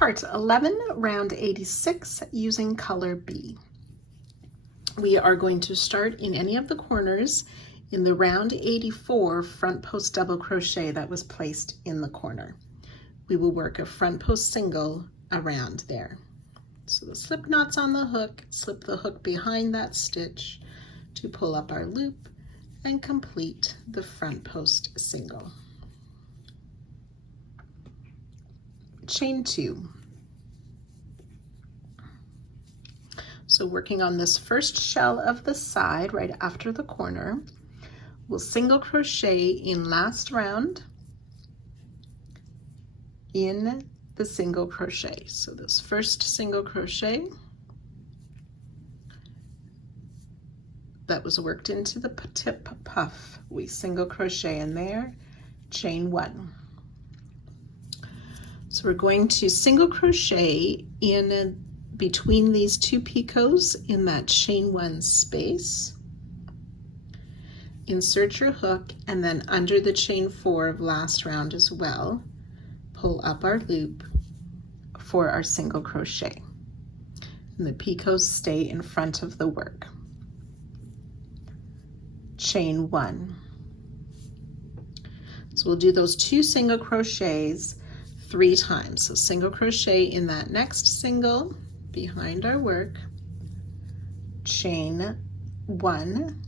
Part 11, round 86, using color B. We are going to start in any of the corners in the round 84 front post double crochet that was placed in the corner. We will work a front post single around there. So the slip knot's on the hook, slip the hook behind that stitch to pull up our loop and complete the front post single. Chain 2. So working on this first shell of the side right after the corner, we'll single crochet in last round in the single crochet. So this first single crochet that was worked into the tip puff, we single crochet in there, chain 1. So we're going to single crochet in between these two picots in that chain 1 space. Insert your hook and then under the chain 4 of last round as well, pull up our loop for our single crochet. And the picots stay in front of the work. Chain 1. So we'll do those 2 single crochets 3 times. So single crochet in that next single behind our work, chain 1.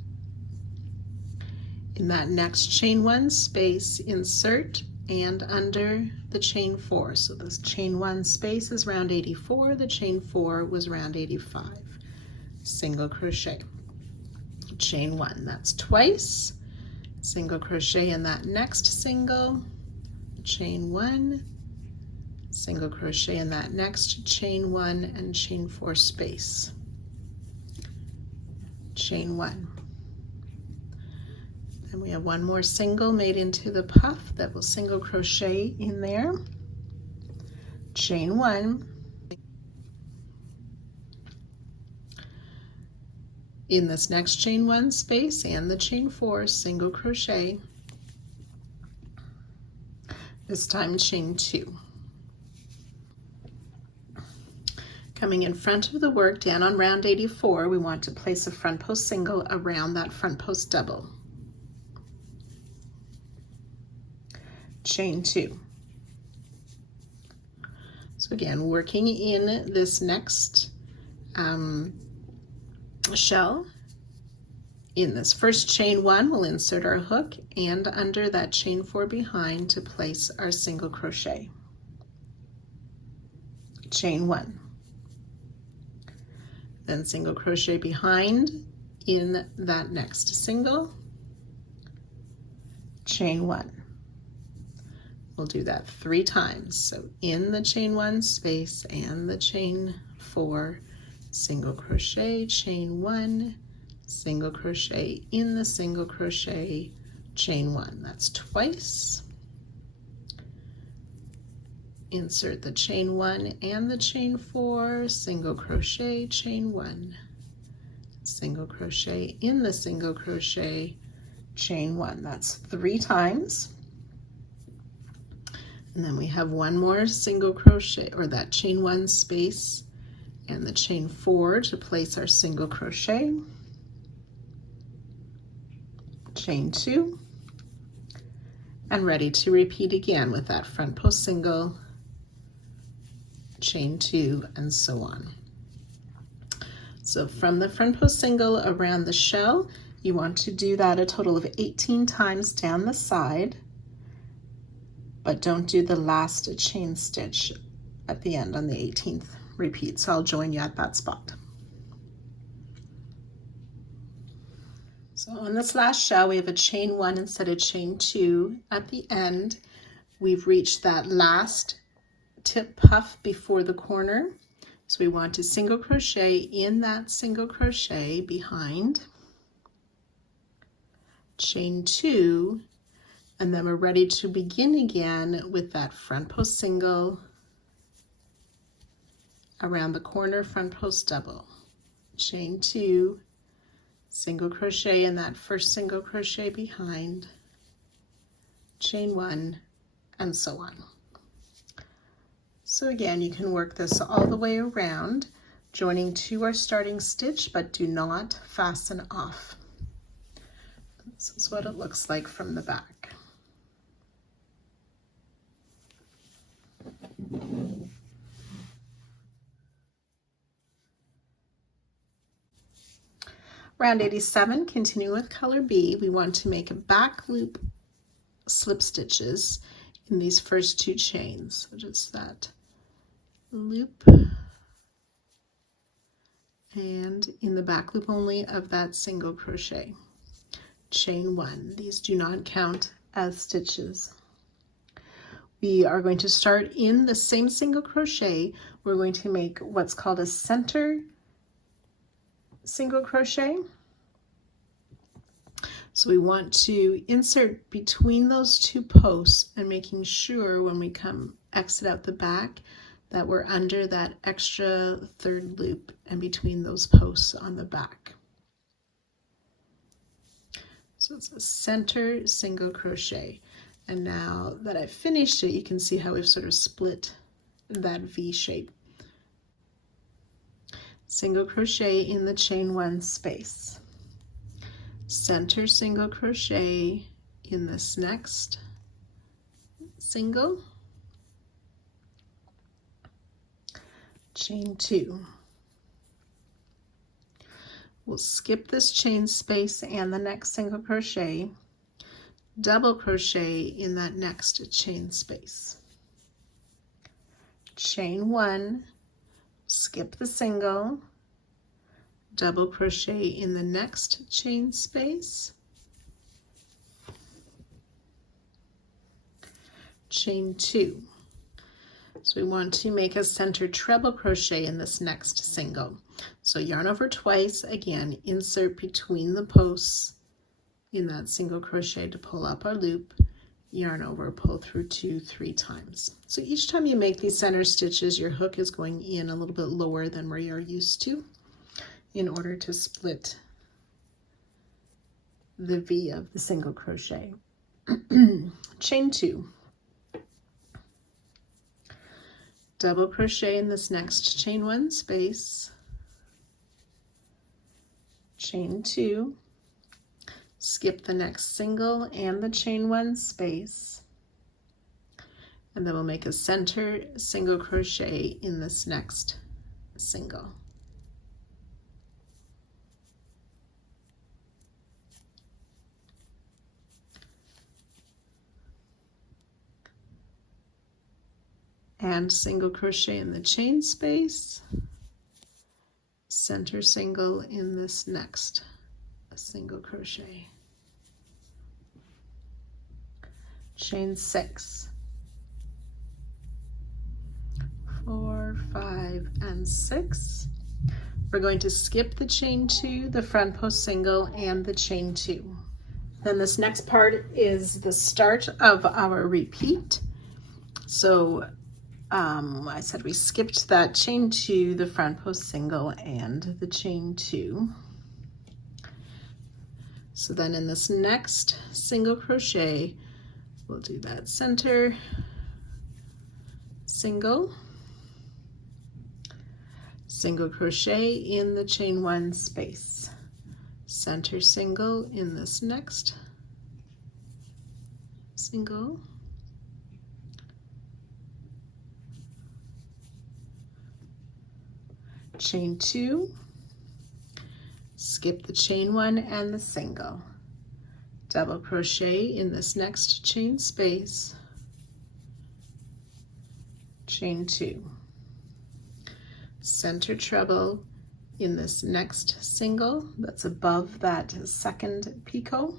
In that next chain 1 space, insert and under the chain 4. So this chain 1 space is round 84, the chain 4 was round 85. Single crochet, chain 1, that's twice. Single crochet in that next single, chain 1, single crochet in that next chain 1 and chain 4 space, chain 1. Then we have one more single made into the puff that will single crochet in there, chain 1. In this next chain 1 space and the chain 4, single crochet, this time chain 2. Coming in front of the work down on round 84, we want to place a front post single around that front post double. Chain 2. So again, working in this next shell, in this first chain 1, we'll insert our hook and under that chain 4 behind to place our single crochet. Chain 1. Then single crochet behind in that next single, chain 1. We'll do that 3 times. So in the chain 1 space and the chain 4, single crochet, chain 1, single crochet in the single crochet, chain 1. That's twice. Insert the chain 1 and the chain 4, single crochet, chain 1, single crochet in the single crochet, chain 1. That's 3 times. And then we have one more single crochet, or that chain 1 space and the chain 4 to place our single crochet, chain 2, and ready to repeat again with that front post single, chain 2, and so on. So from the front post single around the shell, you want to do that a total of 18 times down the side, but don't do the last chain stitch at the end on the 18th repeat. So I'll join you at that spot. So on this last shell, we have a chain 1 instead of chain 2 at the end. We've reached that last tip puff before the corner, so we want to single crochet in that single crochet behind, chain 2, and then we're ready to begin again with that front post single around the corner front post double, chain 2, single crochet in that first single crochet behind, chain 1, and so on. So again, you can work this all the way around, joining to our starting stitch, but do not fasten off. This is what it looks like from the back. Round 87, continue with color B. We want to make a back loop slip stitches in these first two chains. So just that loop and in the back loop only of that single crochet. Chain 1. These do not count as stitches. We are going to start in the same single crochet. We're going to make what's called a center single crochet. So we want to insert between those two posts and making sure when we come exit out the back that we're under that extra third loop and between those posts on the back. So it's a center single crochet. And now that I've finished it, you can see how we've sort of split that V shape. Single crochet in the chain 1 space. Center single crochet in this next single. Chain 2. We'll skip this chain space and the next single crochet, double crochet in that next chain space. Chain 1, skip the single, double crochet in the next chain space, chain 2. So we want to make a center treble crochet in this next single. So yarn over twice, again, insert between the posts in that single crochet to pull up our loop, yarn over, pull through 2, 3 times. So each time you make these center stitches, your hook is going in a little bit lower than where you're used to in order to split the V of the single crochet. Chain 2. Double crochet in this next chain 1 space, chain 2, skip the next single and the chain 1 space, and then we'll make a center single crochet in this next single. And single crochet in the chain space, center single in this next single crochet. Chain 6, 4, 5, and 6. We're going to skip the chain 2, the front post single, and the chain 2. Then this next part is the start of our repeat. So I said we skipped that chain 2, the front post single, and the chain 2. So then in this next single crochet, we'll do that center single, single crochet in the chain 1 space, center single in this next single, chain 2, skip the chain 1 and the single, double crochet in this next chain space, chain 2, center treble in this next single that's above that second picot,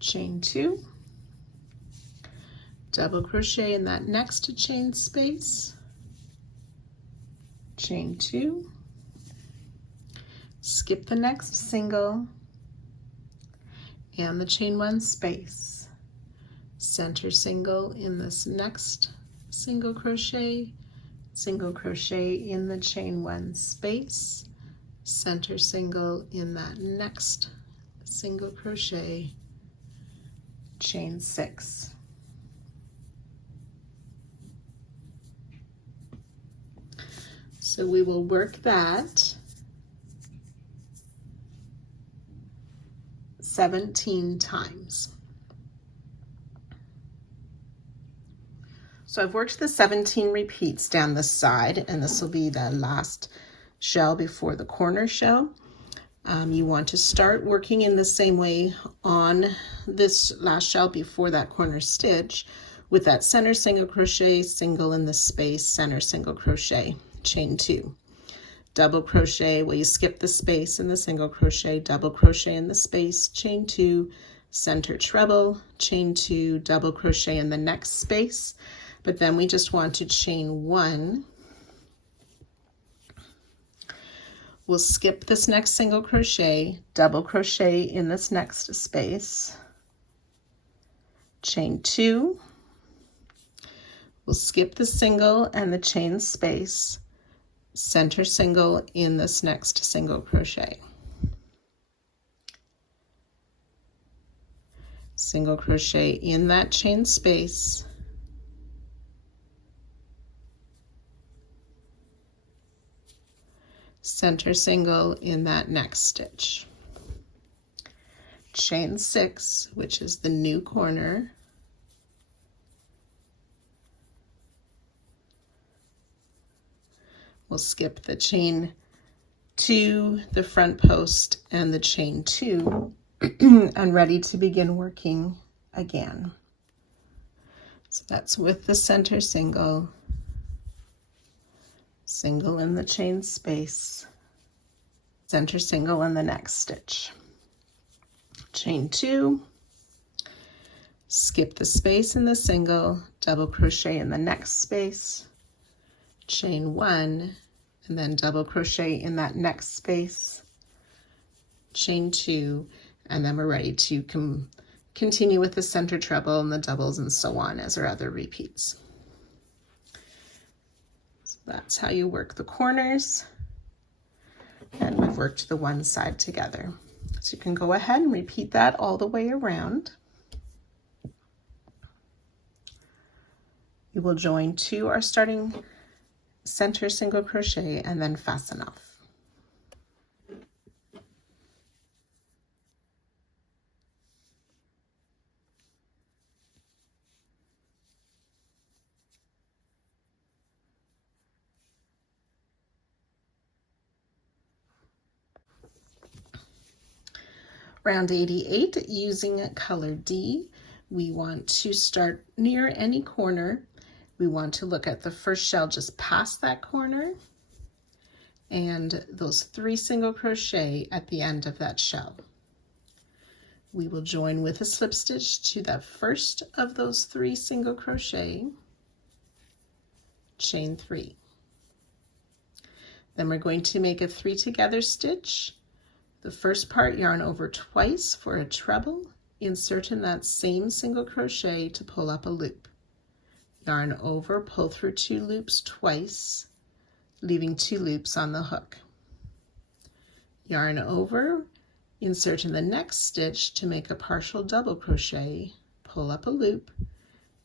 chain 2, double crochet in that next chain space, chain 2, skip the next single and the chain 1 space, center single in this next single crochet in the chain 1 space, center single in that next single crochet, chain 6. So we will work that 17 times. So I've worked the 17 repeats down the side, and this will be the last shell before the corner shell. You want to start working in the same way on this last shell before that corner stitch with that center single crochet, single in the space, center single crochet, chain 2. Double crochet, well, you skip the space in the single crochet, double crochet in the space, chain 2, center treble, chain 2, double crochet in the next space, but then we just want to chain 1. We'll skip this next single crochet, double crochet in this next space, chain 2. We'll skip the single and the chain space, center single in this next single crochet. Single crochet in that chain space, center single in that next stitch. Chain 6, which is the new corner. We'll skip the chain 2, the front post, and the chain 2, and ready to begin working again. So that's with the center single, single in the chain space, center single in the next stitch. Chain 2, skip the space in the single, double crochet in the next space, chain 1, and then double crochet in that next space, chain 2, and then we're ready to continue with the center treble and the doubles and so on as our other repeats. So that's how you work the corners, and we've worked the one side together. So you can go ahead and repeat that all the way around. You will join to our starting center single crochet and then fasten off. Round 88, using color D, we want to start near any corner. We want to look at the first shell just past that corner and those 3 single crochet at the end of that shell. We will join with a slip stitch to the first of those 3 single crochet, chain 3. Then we're going to make a 3 together stitch. The first part, yarn over twice for a treble, insert in that same single crochet to pull up a loop. Yarn over, pull through 2 loops twice, leaving 2 loops on the hook. Yarn over, insert in the next stitch to make a partial double crochet, pull up a loop,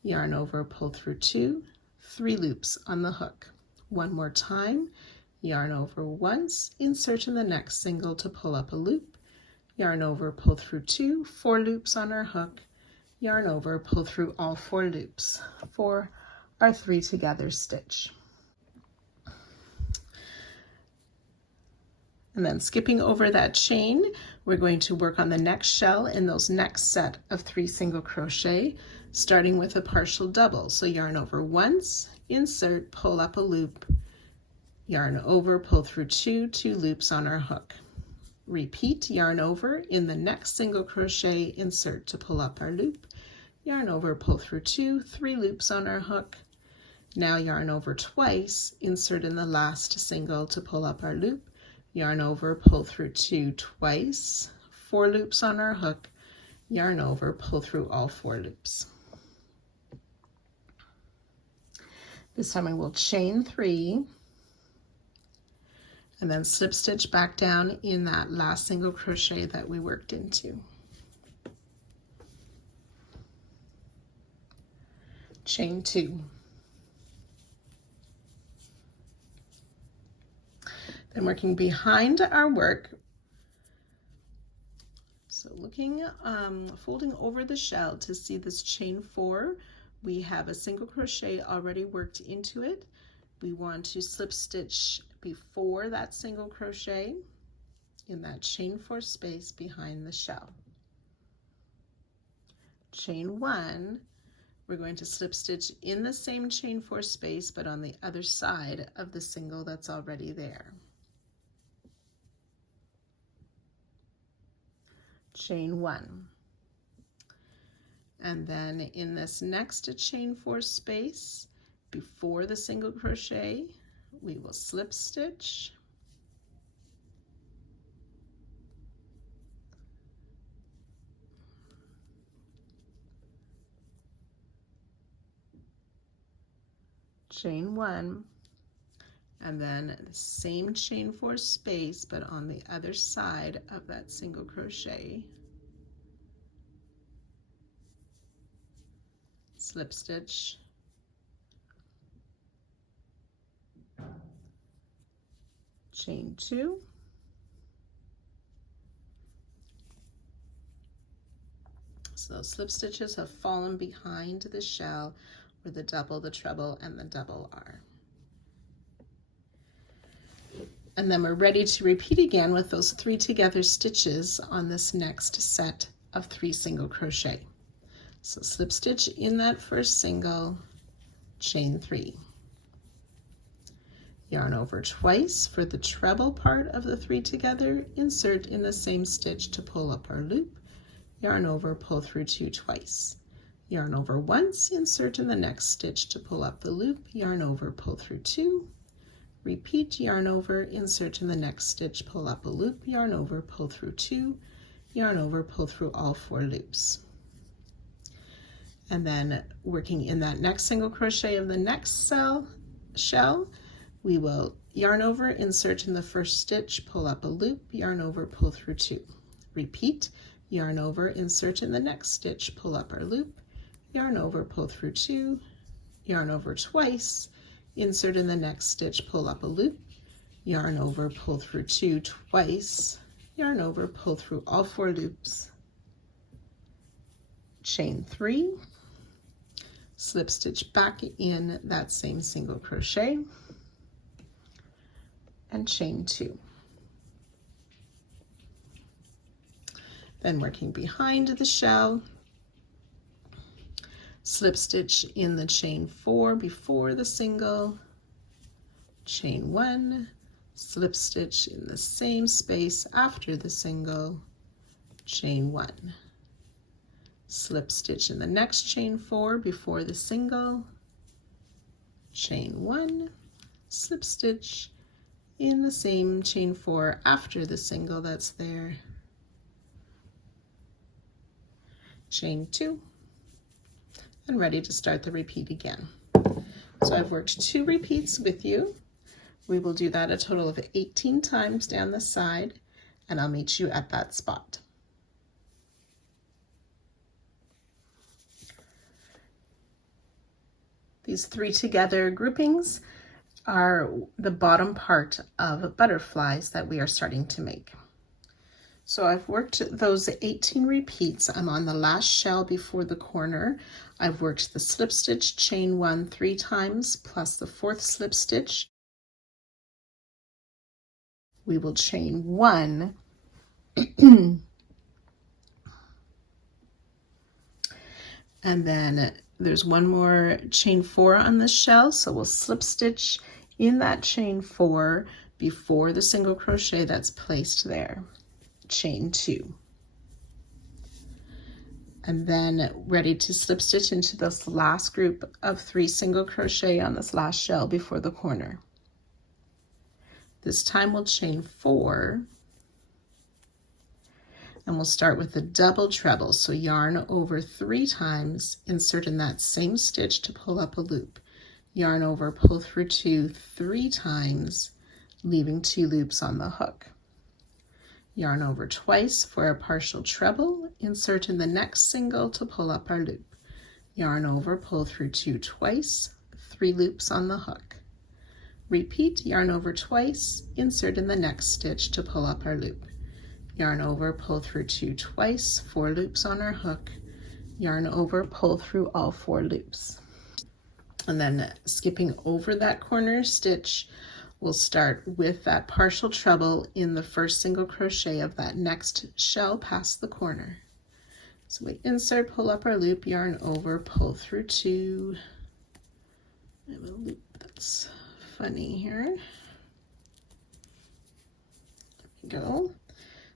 yarn over, pull through 2, 3 loops on the hook. One more time, yarn over once, insert in the next single to pull up a loop, yarn over, pull through 2, 4 loops on our hook, yarn over, pull through all 4 loops for our 3 together stitch. And then skipping over that chain, we're going to work on the next shell in those next set of 3 single crochet, starting with a partial double. So yarn over once, insert, pull up a loop, yarn over, pull through 2 loops on our hook. Repeat, yarn over, in the next single crochet, insert to pull up our loop, yarn over, pull through 2, 3 loops on our hook. Now yarn over twice, insert in the last single to pull up our loop, yarn over, pull through 2 twice, 4 loops on our hook, yarn over, pull through all 4 loops. This time I will chain 3 and then slip stitch back down in that last single crochet that we worked into. chain 2. Then working behind our work, so looking, folding over the shell to see this chain 4, we have a single crochet already worked into it. We want to slip stitch before that single crochet in that chain 4 space behind the shell. Chain 1, we're going to slip stitch in the same chain 4 space but on the other side of the single that's already there. Chain 1. And then in this next chain 4 space before the single crochet, we will slip stitch, chain 1, and then the same chain 4 space but on the other side of that single crochet, slip stitch, chain 2, so those slip stitches have fallen behind the shell where the double, the treble, and the double are. And then we're ready to repeat again with those 3 together stitches on this next set of 3 single crochet. So slip stitch in that first single, chain 3. Yarn over twice for the treble part of the 3 together, insert in the same stitch to pull up our loop, yarn over, pull through 2 twice. Yarn over once, insert in the next stitch to pull up the loop, yarn over, pull through 2. Repeat, yarn over, insert in the next stitch, pull up a loop, yarn over, pull through 2, yarn over, pull through all 4 loops. And then working in that next single crochet of the next shell, we will yarn over, insert in the first stitch, pull up a loop, yarn over, pull through 2. Repeat, yarn over, insert in the next stitch, pull up our loop, yarn over, pull through 2, yarn over twice, insert in the next stitch, pull up a loop, yarn over, pull through 2 twice, yarn over, pull through all 4 loops, chain 3, slip stitch back in that same single crochet, and chain 2. Then working behind the shell, slip stitch in the chain 4 before the single, chain 1, slip stitch in the same space after the single, chain 1, slip stitch in the next chain 4 before the single, chain 1, slip stitch in the same chain 4 after the single that's there, chain 2, and ready to start the repeat again. So I've worked 2 repeats with you. We will do that a total of 18 times down the side, and I'll meet you at that spot. These 3 together groupings are the bottom part of butterflies that we are starting to make. So I've worked those 18 repeats. I'm on the last shell before the corner. I've worked the slip stitch, chain 1 3 times, plus the 4th slip stitch. We will chain 1 and then there's one more chain 4 on the shell, so we'll slip stitch in that chain 4 before the single crochet that's placed there, chain 2, and then ready to slip stitch into this last group of 3 single crochet on this last shell before the corner. This time we'll chain 4, and we'll start with the double treble, so yarn over 3 times, insert in that same stitch to pull up a loop, yarn over, pull through 2 3 times, leaving 2 loops on the hook. Yarn over twice for a partial treble, insert in the next single to pull up our loop, yarn over, pull through 2 twice, 3 loops on the hook. Repeat, yarn over twice, insert in the next stitch to pull up our loop. Yarn over, pull through 2 twice, 4 loops on our hook, yarn over, pull through all 4 loops. And then skipping over that corner stitch, we'll start with that partial treble in the first single crochet of that next shell past the corner. So we insert, pull up our loop, yarn over, pull through 2. I have a loop that's funny here. There we go.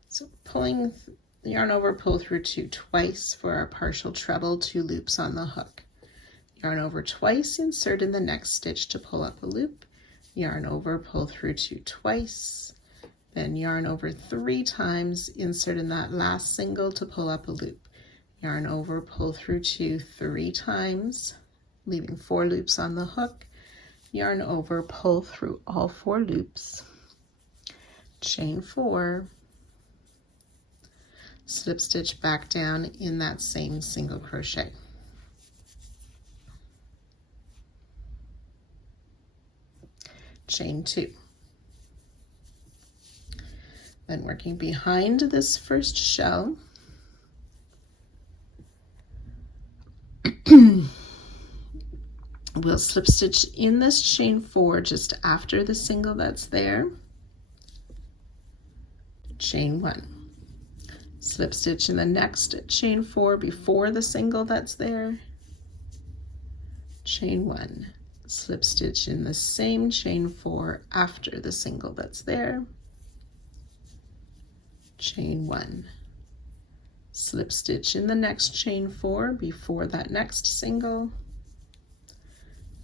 So pulling the yarn over, pull through 2 twice for our partial treble, 2 loops on the hook. Yarn over twice, insert in the next stitch to pull up a loop. Yarn over, pull through 2 twice, then yarn over 3 times, insert in that last single to pull up a loop. Yarn over, pull through 2 3 times, leaving 4 loops on the hook. Yarn over, pull through all 4 loops, chain 4, slip stitch back down in that same single crochet. Chain 2. Then working behind this first shell, we'll slip stitch in this chain 4 just after the single that's there. Chain 1. Slip stitch in the next chain 4 before the single that's there. Chain 1. Slip stitch in the same chain 4 after the single that's there. Chain 1. Slip stitch in the next chain 4 before that next single.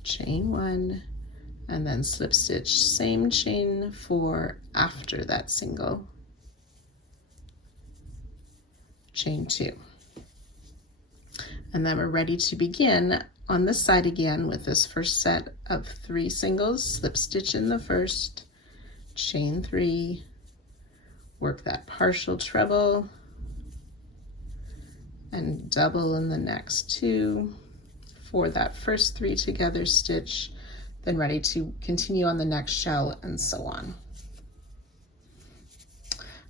Chain 1, and then slip stitch same chain 4 after that single. Chain 2. And then we're ready to begin on this side again with this first set of 3 singles. Slip stitch in the first, chain 3, work that partial treble, and double in the next 2 for that first 3 together stitch, then ready to continue on the next shell and so on.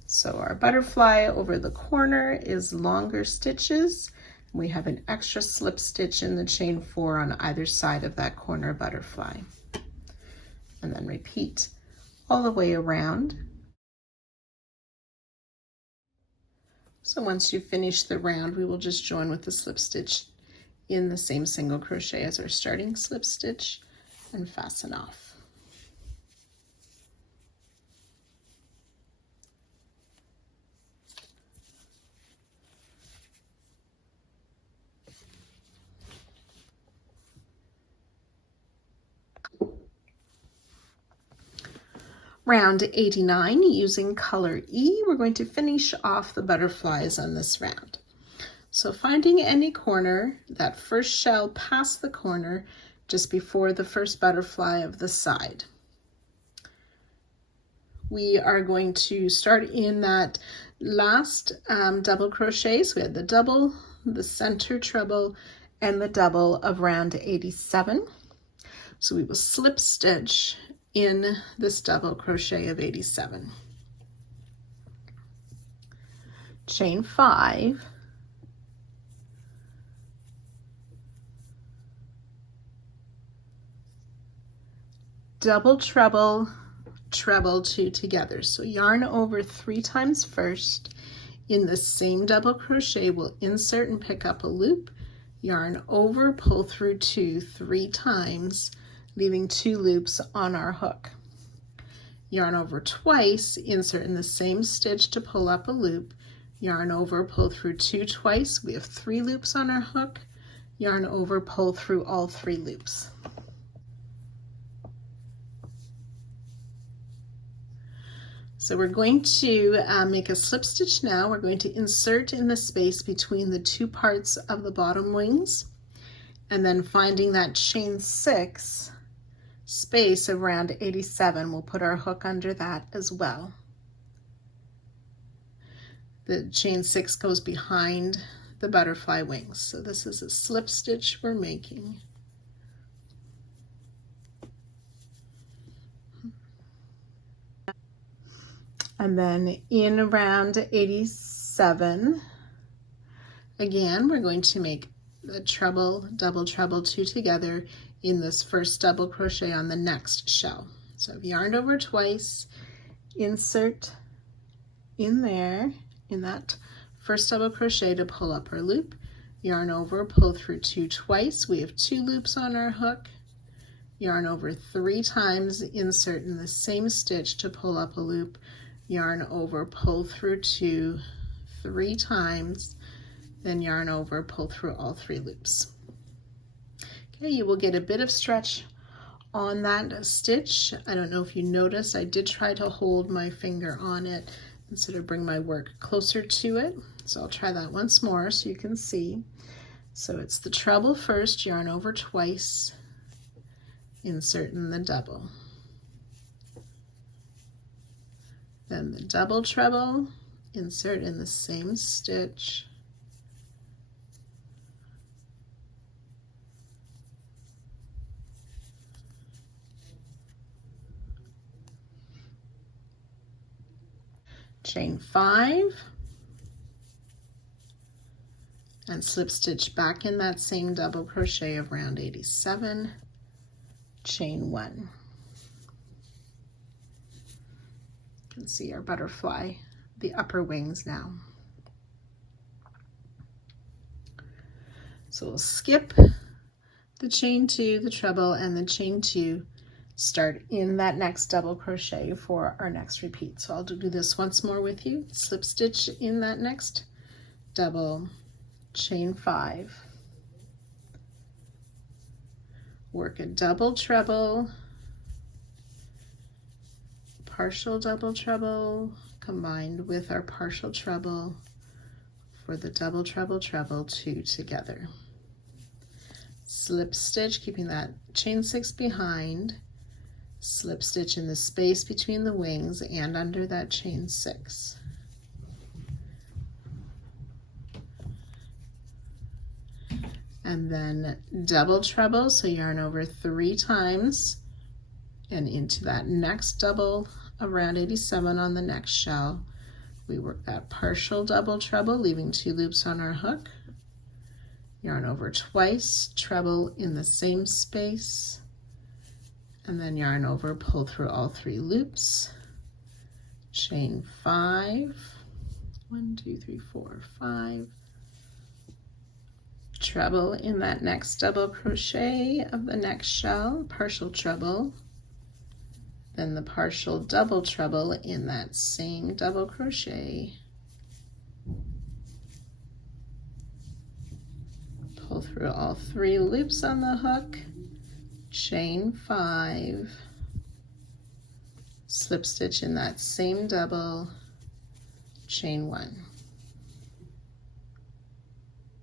So our butterfly over the corner is longer stitches. We have an extra slip stitch in the chain 4 on either side of that corner butterfly. And then repeat all the way around. So once you finish the round, we will just join with the slip stitch in the same single crochet as our starting slip stitch and fasten off. Round 89, using color E, we're going to finish off the butterflies on this round. So finding any corner, that first shell past the corner, just before the first butterfly of the side. We are going to start in that last double crochet. So we had the double, the center treble, and the double of round 87. So we will slip stitch in this double crochet of 87. Chain 5, double treble, treble 2 together. So yarn over 3 times first. In the same double crochet, we'll insert and pick up a loop, yarn over, pull through 2 3 times, leaving 2 loops on our hook. Yarn over twice, insert in the same stitch to pull up a loop, yarn over, pull through 2 twice. We have 3 loops on our hook, yarn over, pull through all 3 loops. So we're going to make a slip stitch now. We're going to insert in the space between the 2 parts of the bottom wings, and then finding that chain 6 space around 87, we'll put our hook under that as well. The chain 6 goes behind the butterfly wings. So this is a slip stitch we're making. And then in round 87, again, we're going to make the treble, double treble, 2 together in this first double crochet on the next shell. So I've yarned over twice, insert in there, in that first double crochet to pull up our loop, yarn over, pull through 2 twice. We have 2 loops on our hook, yarn over 3 times, insert in the same stitch to pull up a loop, yarn over, pull through 2, 3 times, then yarn over, pull through all 3 loops. Okay, you will get a bit of stretch on that stitch. I don't know if you noticed, I did try to hold my finger on it instead of bring my work closer to it. So I'll try that once more so you can see. So it's the treble first, yarn over twice, insert in the double. Then the double treble, insert in the same stitch. Chain 5 and slip stitch back in that same double crochet of round 87, chain 1. You can see our butterfly, the upper wings now. So we'll skip the chain 2, the treble, and the chain 2, start in that next double crochet for our next repeat. So I'll do this once more with you. Slip stitch in that next double, chain 5, work a double treble, partial double treble combined with our partial treble for the double treble treble 2 together. Slip stitch, keeping that chain 6 behind, slip stitch in the space between the wings and under that chain 6. And then double treble, so yarn over 3 times and into that next double around 87 on the next shell. We work that partial double treble, leaving 2 loops on our hook, yarn over twice, treble in the same space, and then yarn over, pull through all 3 loops, chain 5, 1, 2, 3, 4, 5, treble in that next double crochet of the next shell, partial treble, then the partial double treble in that same double crochet, pull through all 3 loops on the hook, chain 5, slip stitch in that same double, chain 1.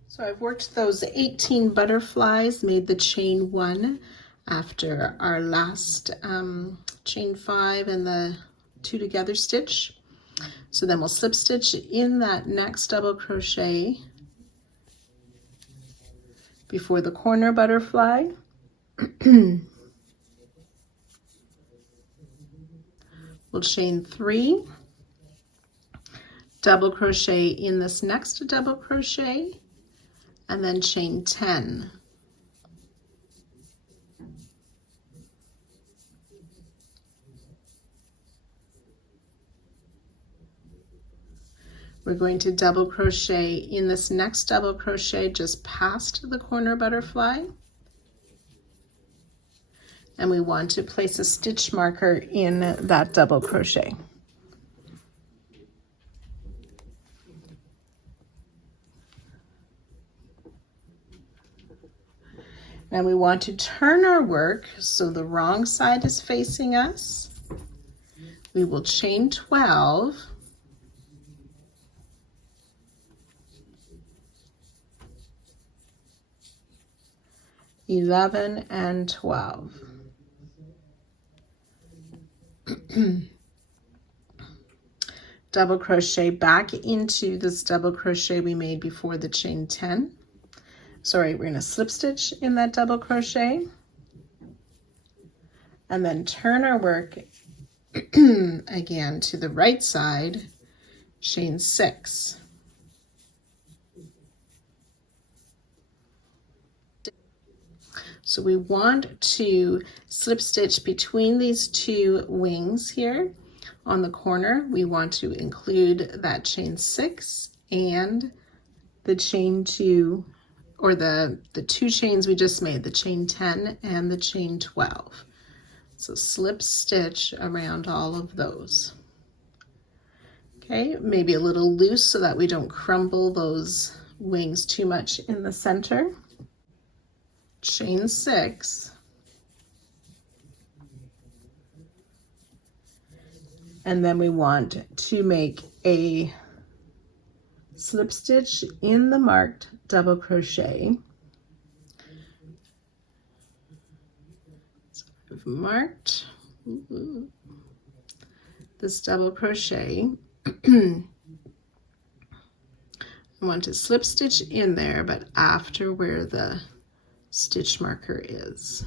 So I've worked those 18 butterflies, made the chain 1 after our last chain 5 and the 2 together stitch. So then we'll slip stitch in that next double crochet before the corner butterfly. We'll chain 3, double crochet in this next double crochet, and then chain 10. We're going to double crochet in this next double crochet just past the corner butterfly. And we want to place a stitch marker in that double crochet. Now we want to turn our work so the wrong side is facing us. We will chain 12, and 12. double crochet back into this double crochet we made before the chain 10. Sorry, we're going to slip stitch in that double crochet and then turn our work again to the right side, chain 6. So we want to slip stitch between these two wings here on the corner. We want to include that chain 6 and the chain 2, or the 2 chains we just made, the chain 10 and the chain 12. So slip stitch around all of those. Okay, maybe a little loose so that we don't crumble those wings too much in the center. Chain 6. And then we want to make a slip stitch in the marked double crochet. So I've marked this double crochet. I want to slip stitch in there, but after where the stitch marker is.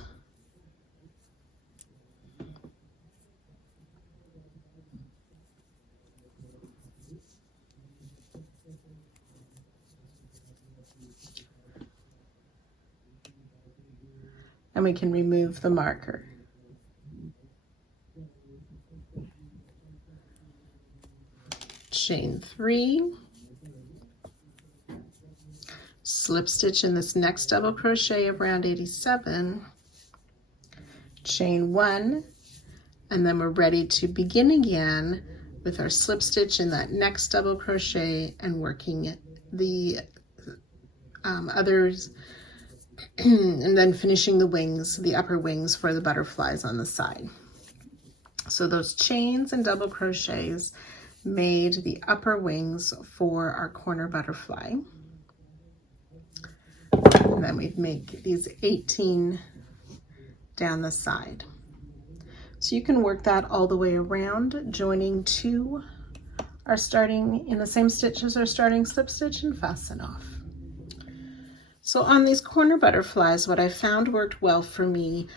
And we can remove the marker. Chain 3, slip stitch in this next double crochet of round 87, chain 1, and then we're ready to begin again with our slip stitch in that next double crochet and working the others and then finishing the wings, the upper wings for the butterflies on the side. So those chains and double crochets made the upper wings for our corner butterfly. And then we'd make these 18 down the side. So you can work that all the way around, joining two are starting in the same stitch as our starting slip stitch and fasten off. So on these corner butterflies, what I found worked well for me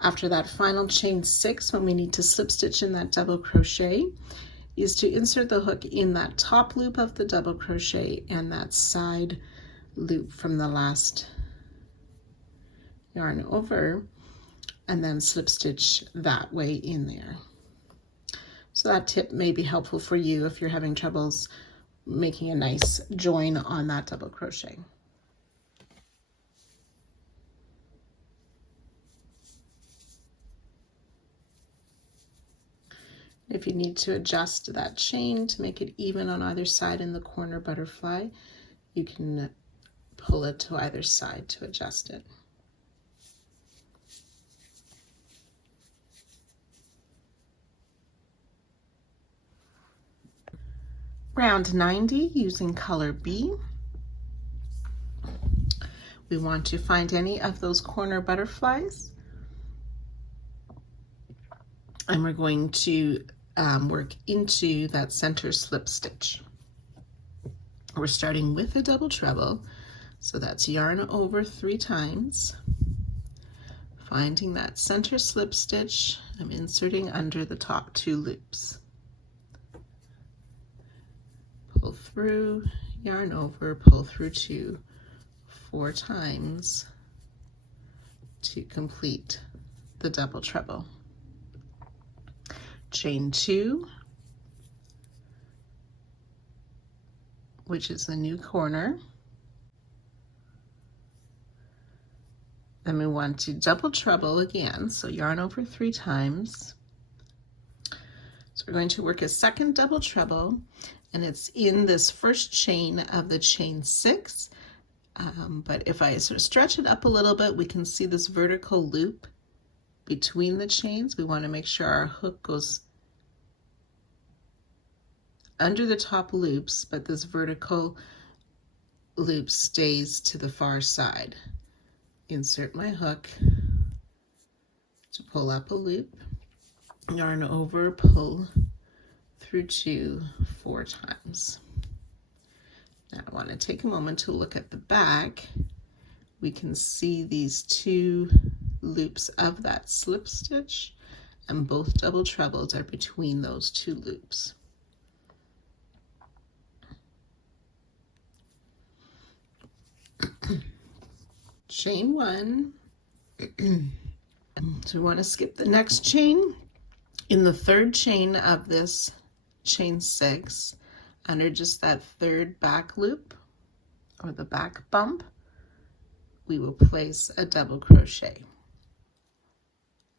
after that final chain 6, when we need to slip stitch in that double crochet, is to insert the hook in that top loop of the double crochet and that side loop from the last yarn over, and then slip stitch that way in there. So that tip may be helpful for you if you're having troubles making a nice join on that double crochet. If you need to adjust that chain to make it even on either side in the corner butterfly, you can pull it to either side to adjust it. Round 90 using color B. We want to find any of those corner butterflies, and we're going to work into that center slip stitch. We're starting with a double treble, so that's yarn over 3 times, finding that center slip stitch. I'm inserting under the top 2 loops. Pull through, yarn over, pull through 2 4 times to complete the double treble. Chain 2, which is the new corner. Then we want to double treble again, so yarn over 3 times. So we're going to work a second double treble, and it's in this first chain of the chain 6. But if I sort of stretch it up a little bit, we can see this vertical loop between the chains. We want to make sure our hook goes under the top loops, but this vertical loop stays to the far side. Insert my hook to pull up a loop, yarn over, pull through 2 4 times. Now I want to take a moment to look at the back. We can see these 2 loops of that slip stitch, and both double trebles are between those 2 loops. Chain 1. So we want to skip the next chain. In the 3rd chain of this chain 6, under just that 3rd back loop or the back bump, we will place a double crochet.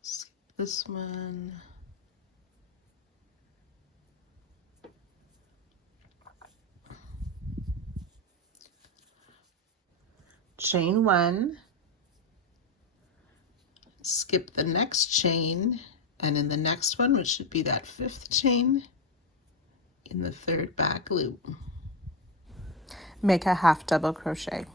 Skip this one. Chain 1, skip the next chain, and in the next one, which should be that 5th chain, in the 3rd back loop, make a half double crochet.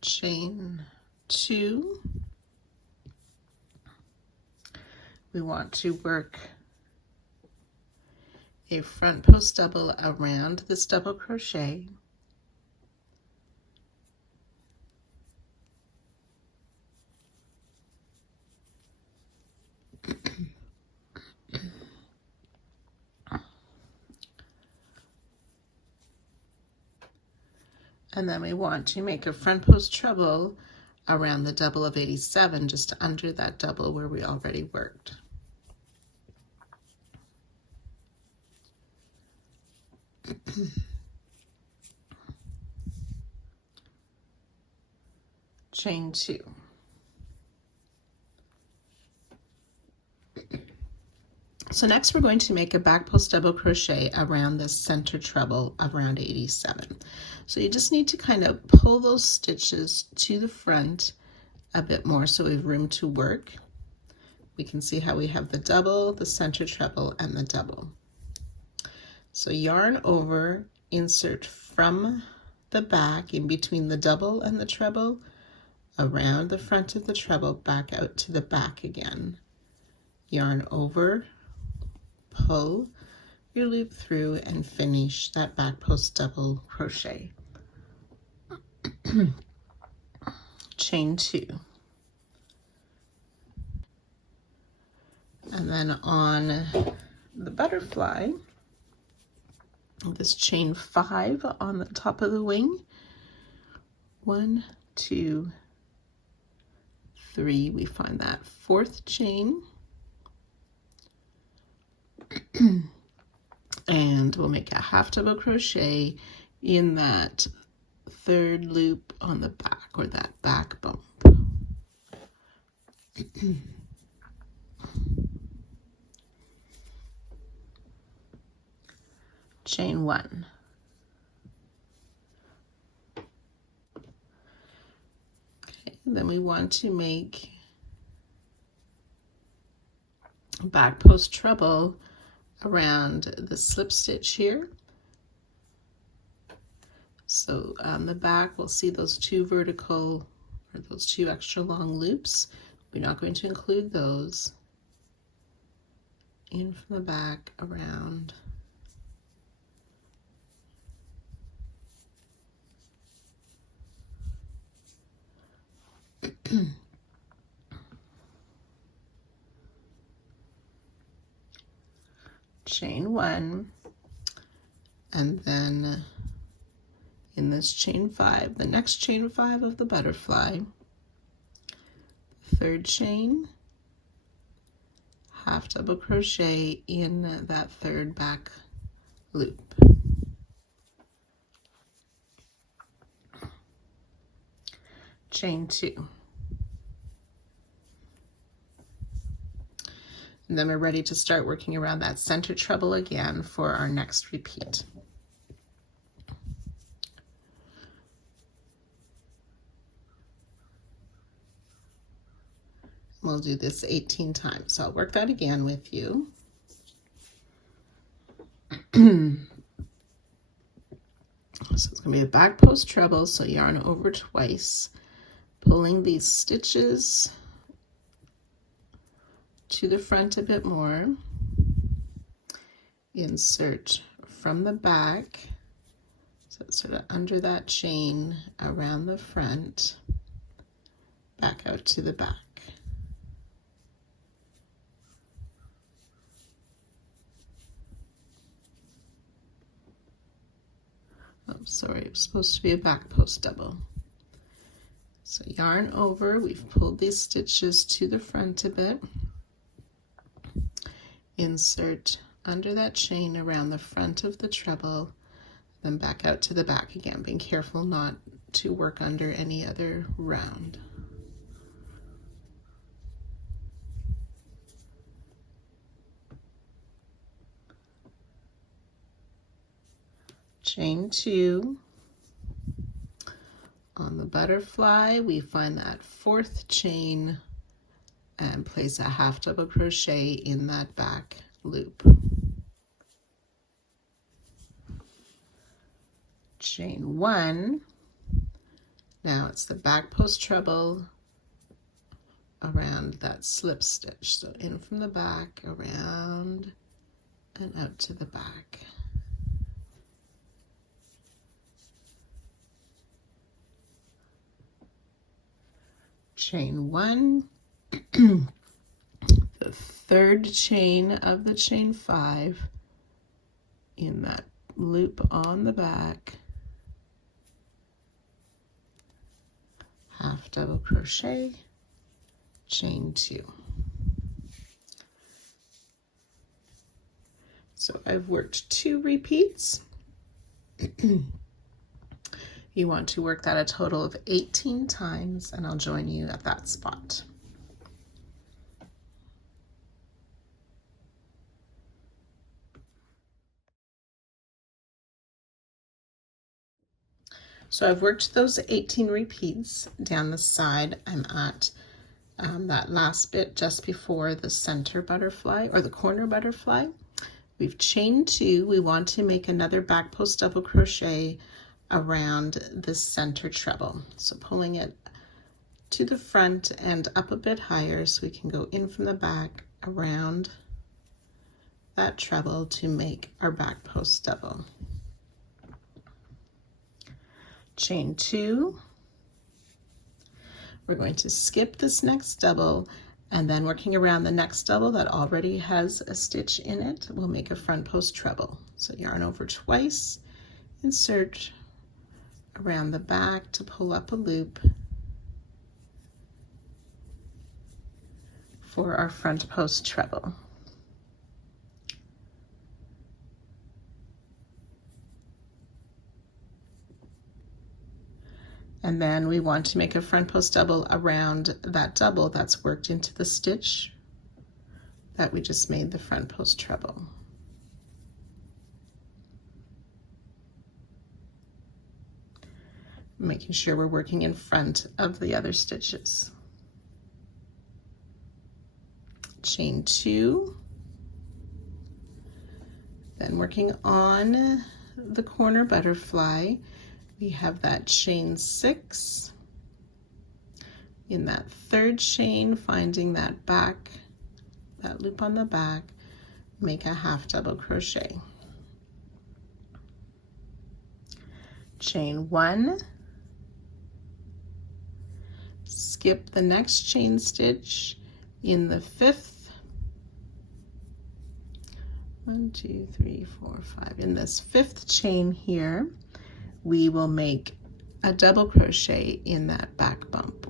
Chain 2, we want to work a front post double around this double crochet, and then we want to make a front post treble around the double of 87, just under that double where we already worked. Chain 2. So next we're going to make a back post double crochet around this center treble around 87. So you just need to kind of pull those stitches to the front a bit more so we have room to work. We can see how we have the double, the center treble, and the double. So yarn over, insert from the back in between the double and the treble, around the front of the treble, back out to the back again. Yarn over, pull your loop through, and finish that back post double crochet. Chain 2. And then on the butterfly, this chain 5 on the top of the wing, 1 2 3, we find that 4th chain, and we'll make a half double crochet in that 3rd loop on the back, or that back bump. Chain 1. Okay, then we want to make a back post treble around the slip stitch here. So on the back we'll see those 2 vertical, or those 2 extra long loops. We're not going to include those. In from the back, around. Chain 1, and then in this chain 5, the next chain 5 of the butterfly, 3rd chain, half double crochet in that 3rd back loop. Chain 2. And then we're ready to start working around that center treble again for our next repeat. We'll do this 18 times. So I'll work that again with you. So it's going to be a back post treble, so yarn over twice, pulling these stitches to the front a bit more, insert from the back, so it's sort of under that chain around the front, back out to the back. Oh, sorry, it was supposed to be a back post double. So yarn over, we've pulled these stitches to the front a bit, insert under that chain around the front of the treble, then back out to the back again, being careful not to work under any other round. Chain 2. On the butterfly, we find that 4th chain and place a half double crochet in that back loop. Chain 1. Now it's the back post treble around that slip stitch. So in from the back, around, and out to the back. Chain 1, the 3rd chain of the chain 5 in that loop on the back, half double crochet, chain 2. So I've worked 2 repeats. You want to work that a total of 18 times, and I'll join you at that spot. So I've worked those 18 repeats down the side. I'm at that last bit just before the center butterfly or the corner butterfly. We've chained 2. We want to make another back post double crochet around the center treble. So pulling it to the front and up a bit higher so we can go in from the back around that treble to make our back post double. Chain 2. We're going to skip this next double, and then working around the next double that already has a stitch in it, we'll make a front post treble. So yarn over twice, insert around the back to pull up a loop for our front post treble. And then we want to make a front post double around that double that's worked into the stitch that we just made the front post treble. Making sure we're working in front of the other stitches. Chain 2, then working on the corner butterfly, we have that chain 6. In that 3rd chain, finding that loop on the back, make a half double crochet. Chain 1, skip the next chain stitch in the 5th, 1, 2, 3, 4, 5. In this 5th chain here, we will make a double crochet in that back bump.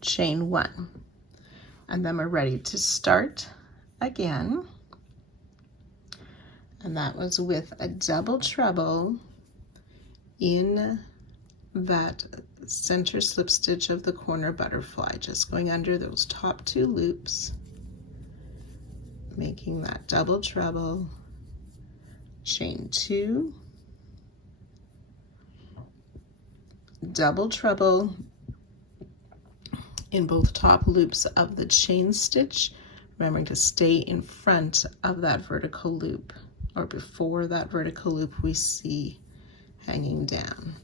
Chain 1, and then we're ready to start again. And that was with a double treble in that center slip stitch of the corner butterfly, just going under those top 2 loops, making that double treble, chain 2, double treble in both top loops of the chain stitch, remembering to stay in front of that vertical loop or before that vertical loop we see hanging down.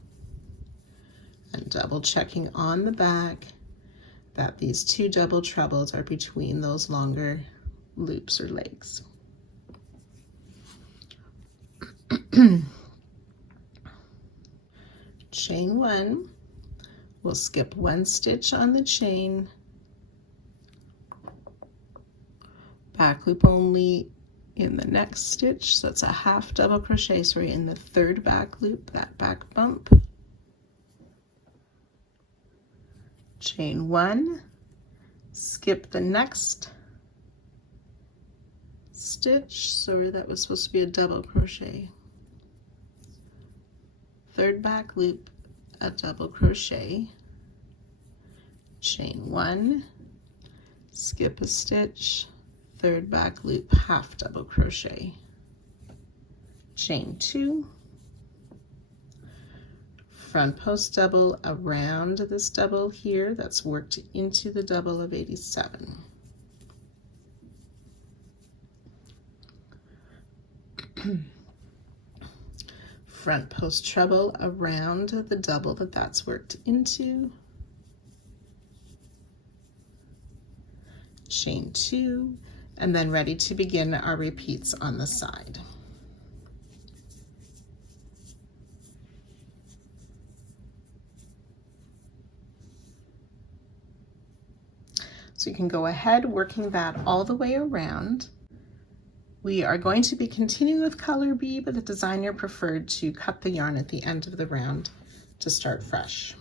double checking on the back that these 2 double trebles are between those longer loops or legs. Chain 1, we'll skip 1 stitch on the chain, back loop only in the next stitch, so that's a half double crochet, sorry, in the 3rd back loop, that back bump. Chain 1, skip the next stitch, sorry, that was supposed to be a double crochet. 3rd back loop, a double crochet, chain 1, skip a stitch, 3rd back loop, half double crochet, chain 2, front post double around this double here that's worked into the double of 87. Front post treble around the double that's worked into, chain 2, and then ready to begin our repeats on the side. So you can go ahead working that all the way around. We are going to be continuing with color B, but the designer preferred to cut the yarn at the end of the round to start fresh.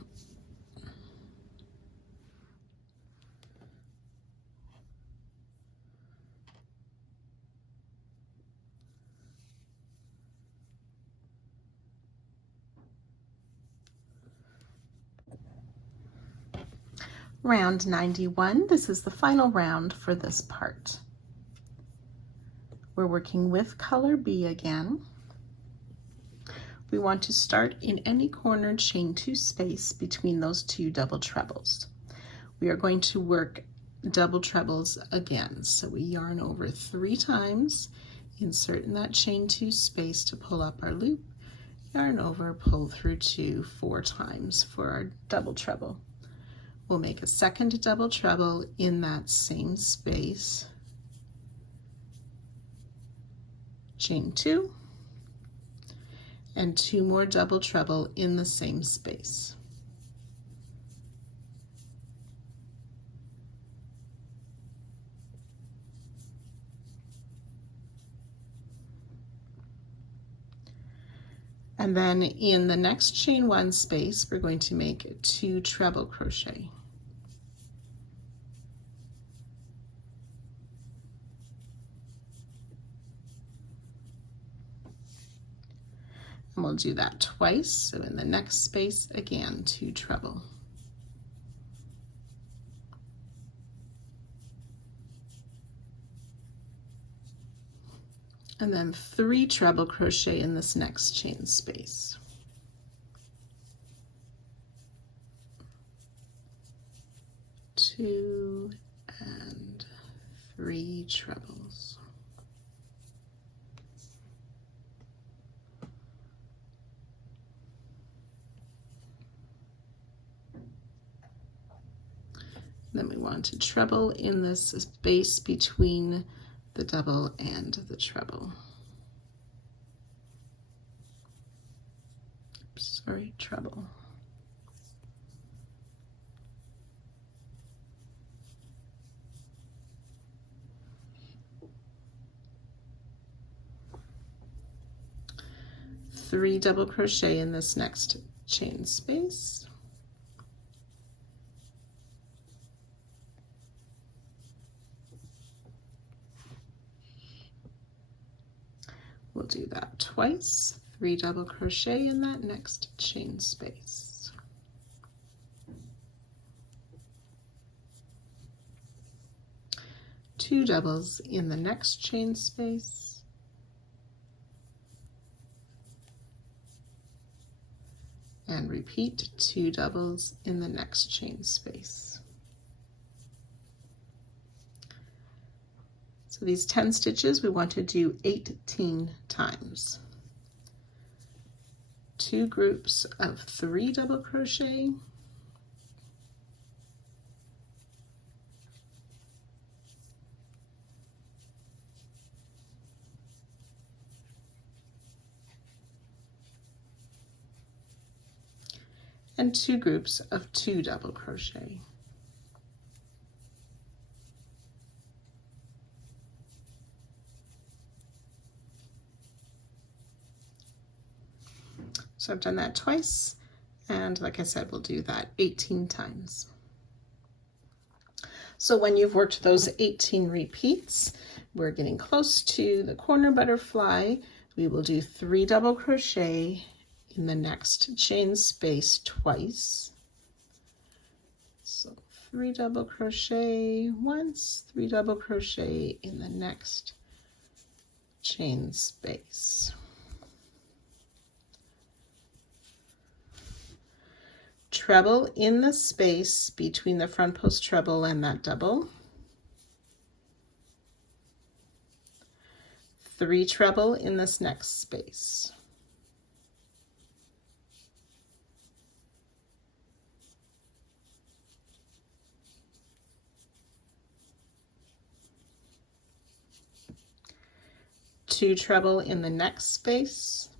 Round 91, this is the final round for this part. We're working with color B again. We want to start in any corner, chain 2 space between those 2 double trebles. We are going to work double trebles again. So we yarn over 3 times, insert in that chain 2 space to pull up our loop, yarn over, pull through 2 4 times for our double treble. We'll make a second double treble in that same space, chain 2, and 2 more double treble in the same space. And then in the next chain 1 space, we're going to make 2 treble crochet. And we'll do that twice, so in the next space, again, 2 treble. And then 3 treble crochet in this next chain space. 2 and 3 trebles. Then we want to treble in this space between the double and the treble. Sorry, treble. Three double crochet in this next chain space. We'll do that twice, 3 double crochet in that next chain space. Two doubles in the next chain space. And repeat 2 doubles in the next chain space. So these 10 stitches we want to do 18 times. 2 groups of 3 double crochet, and 2 groups of 2 double crochet. So I've done that twice, and like I said, we'll do that 18 times. So when you've worked those 18 repeats, we're getting close to the corner butterfly. We will do 3 double crochet in the next chain space twice. So 3 double crochet once, 3 double crochet in the next chain space. Treble in the space between the front post treble and that double. 3 treble in this next space. Two treble in the next space.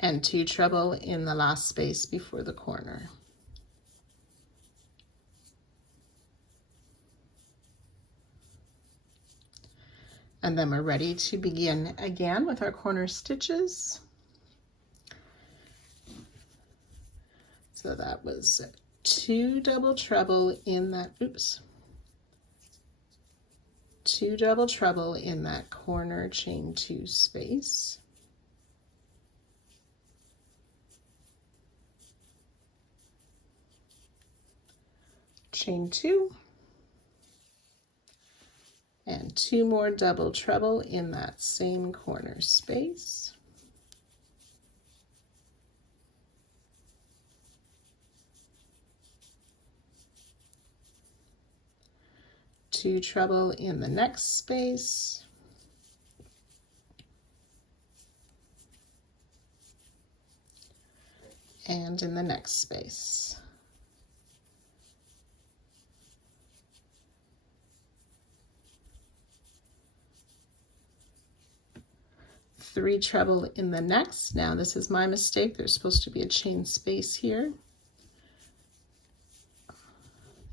And 2 treble in the last space before the corner. And then we're ready to begin again with our corner stitches. So that was 2 double treble in that, 2 double treble in that corner chain 2 space. Chain 2. And 2 more double treble in that same corner space. Two treble in the next space. And in the next space. Three treble in the next. Now this is my mistake. There's supposed to be a chain space here.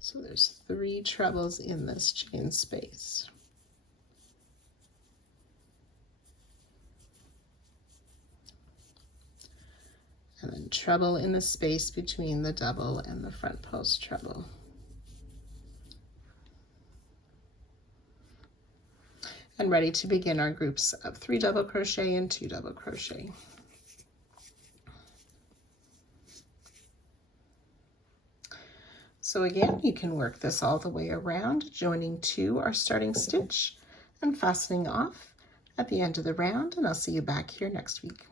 So there's 3 trebles in this chain space. And then treble in the space between the double and the front post treble. And ready to begin our groups of 3 double crochet and 2 double crochet. So again, you can work this all the way around, joining 2 our starting stitch and fastening off at the end of the round, and I'll see you back here next week.